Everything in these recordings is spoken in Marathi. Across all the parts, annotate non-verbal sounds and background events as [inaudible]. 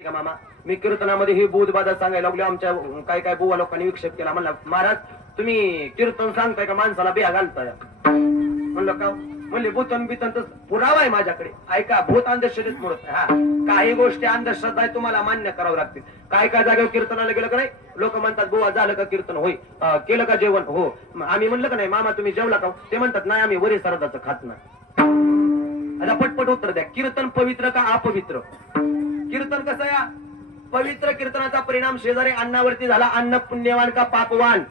का मामा. मी कीर्तनामध्ये ही बोध बाधा सांगायला लागलो. आमच्या काय काय बुवा लोकांनी विक्षेप केला. म्हणला महाराज तुम्ही कीर्तन सांगताय का? माणसाला बिया घालताय. म्हणलं का म्हणले भूतन बितन तर पुरावा आहे माझ्याकडे. ऐका भूत अंधश्रद्धेत मोडत हा. काही गोष्टी अंधश्रद्धा आहे तुम्हाला मान्य करावं लागतील. काय काय जागेवर कीर्तनाला गेलं का नाही? लोक म्हणतात बुवा झालं का कीर्तन? होय. केलं का जेवण? हो. आम्ही म्हणलं का नाही मामा तुम्ही जेवला का ते म्हणतात नाही आम्ही वरी सरदाचं खात नाही. आता पटपट उत्तर द्या. कीर्तन पवित्र का अपवित्र? कीर्तन कसं या पवित्र कीर्तनाचा परिणाम शेजारी अन्नावरती झाला. अन्न पुण्यवान का पापवान?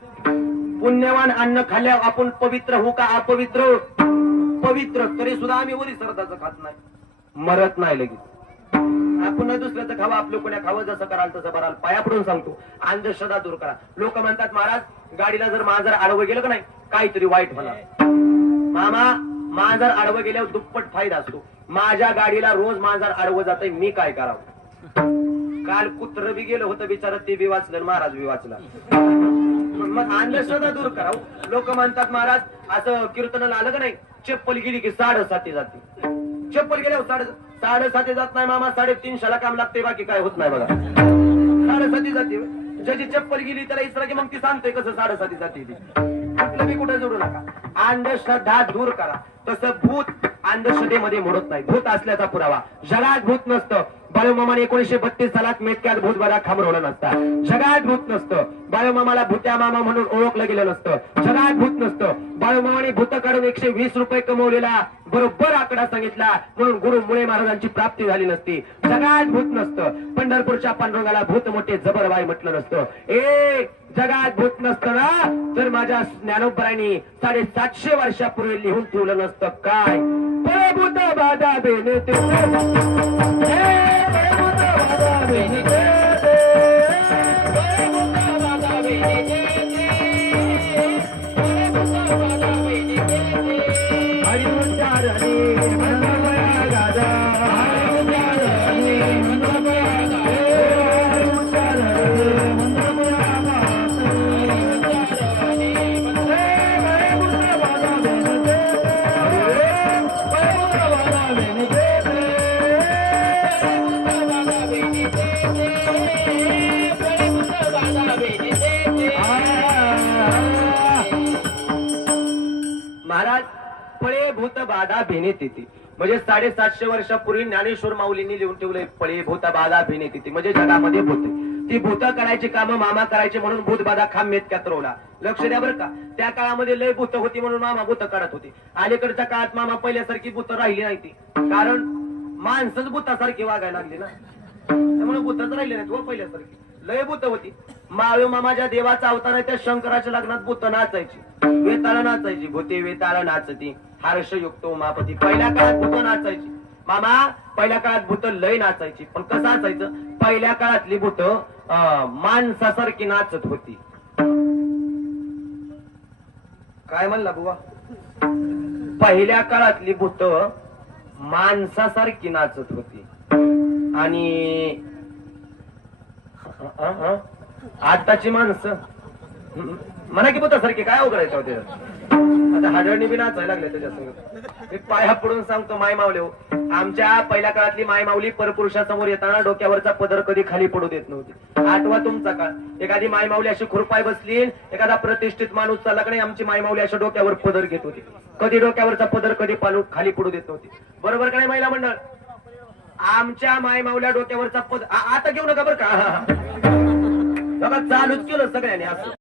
पुण्यवान अन्न खाल्ल्यावर आपण पवित्र हो का अपवित्र? पवित्र तरी सुद्धा आम्ही वरी श्रद्धाचं खात नाही. मरत नाही लगेच. आपण दुसऱ्याचं खावं आपलं कोण्या खावं जसं कराल तसं कराल पाया पडून सांगतो. अंधश्रद्धा दूर करा. लोक म्हणतात महाराज गाडीला जर मांजर आडवं गेलं का नाही? काहीतरी वाईट होणार. मामा मांजर आडवं गेल्यावर दुप्पट फायदा असतो. माझ्या गाडीला रोज मांजर आडवं जातंय मी काय करावं? काल कुत्र बी गेलं होतं बिचारा ते बी वाचलं महाराज बी वाचला. मग अंधश्रद्धा दूर करा लोक म्हणतात महाराज असं कीर्तनाला आलं का नाही? चप्पल गेली की साडेसाती जाते. चप्पल गेल्यावर साडे साडेसाती जात नाही मामा साडेतीनशेला काम लागते बाकी काय होत नाही बघा. साडेसाती जाते. ज्याची चप्पल गेली त्याला इसरा की मग ती सांगते कसं साडेसाती जाते ती. कुठे जोडू नका. अंधश्रद्धा दूर करा. तसं भूत अंधश्रद्धेमध्ये मोडत नाही. भूत असल्याचा पुरावा. जगात भूत नसतं. बाळूमामाने एकोणीशे बत्तीस सालात मेटक्यात भूत बरा खांबरवलं नसतं. जगात भूत नसतं. बाळूमामाला भूत्या मामा म्हणून ओळखलं गेलं नसतं. जगात भूत नसतं. बाळूमामाने भूत काढून एकशे वीस रुपये कमवलेला बरोबर आकडा सांगितला. म्हणून गुरु मुळे महाराजांची प्राप्ती झाली नसती. जगात भूत नसतं. पंढरपूरच्या पांडुरंगाला भूत मोठे जबरबाई म्हटलं नसतं. ए जगात भूत नसतं ना? तर माझ्या ज्ञानोबरांनी साडेसातशे वर्षापूर्वी लिहून ठेवलं नसतं. काय? प्रभूत बाधा बेने ते परभूत महाराज पळे भूत बाधा भेनेत येते म्हणजे साडेसातशे वर्षापूर्वी ज्ञानेश्वर माऊलींनी लिहून ठेवले पळे भूत बाधा भेनेत येते म्हणजे जगामध्ये भूत ती भूत करायची कामं मामा करायचे म्हणून भूत बाधा खांबेत कतरवला. लक्ष द्या बरं का. त्या काळामध्ये लय भूत होती म्हणून मामा भूत काढत होते. अलीकडच्या काळात मामा पहिल्यासारखी भूत राहिली नाही ती. कारण माणसंच भूतासारखी वागायला लागली ना. त्यामुळे भूतच राहिले नाहीत व पहिल्यासारखी. लय भूत होती. माळू मामाच्या देवाचा अवतार आहे त्या शंकराच्या लग्नात भूत नाचायची. वेताळ नाचायची भूते वेताळ नाचती. हर्षयुक्त उमापती. पहिल्या काळात भूत नाचायची. मामा पहिल्या काळात भूत लय नाचायची पण कसं असायचं? पहिल्या काळातली भूत माणसासारखी नाचत होती. काय म्हणला बुवा? पहिल्या काळातली भूत माणसासारखी नाचत होती. आणि आताची माणसं म्हणा की भूतासारखी काय उघडायचं होते आता हाडळणी बी नाचायला लागले त्याच्यासंग मी पाया पडून सांगतो माय मावले हो. आमच्या पहिल्या काळातली माय माऊली परपुरुषासमोर येताना डोक्यावरचा पदर कधी खाली पडू देत नव्हती. आठवा तुमचा काळ. एखादी माय माऊली अशी खुरपाय बसली एखादा प्रतिष्ठित माणूस चालला का नाही आमची माय माऊली अशा डोक्यावर पदर घेत होती. कधी डोक्यावरचा पदर कधी पालू खाली पडू देत नव्हती. बरोबर का नाही महिला मंडळ? आमच्या माय माऊल्या डोक्यावरचा पद आता घेऊ नका बरं का. [laughs] बघा चालूच केलं सगळ्यांनी असं.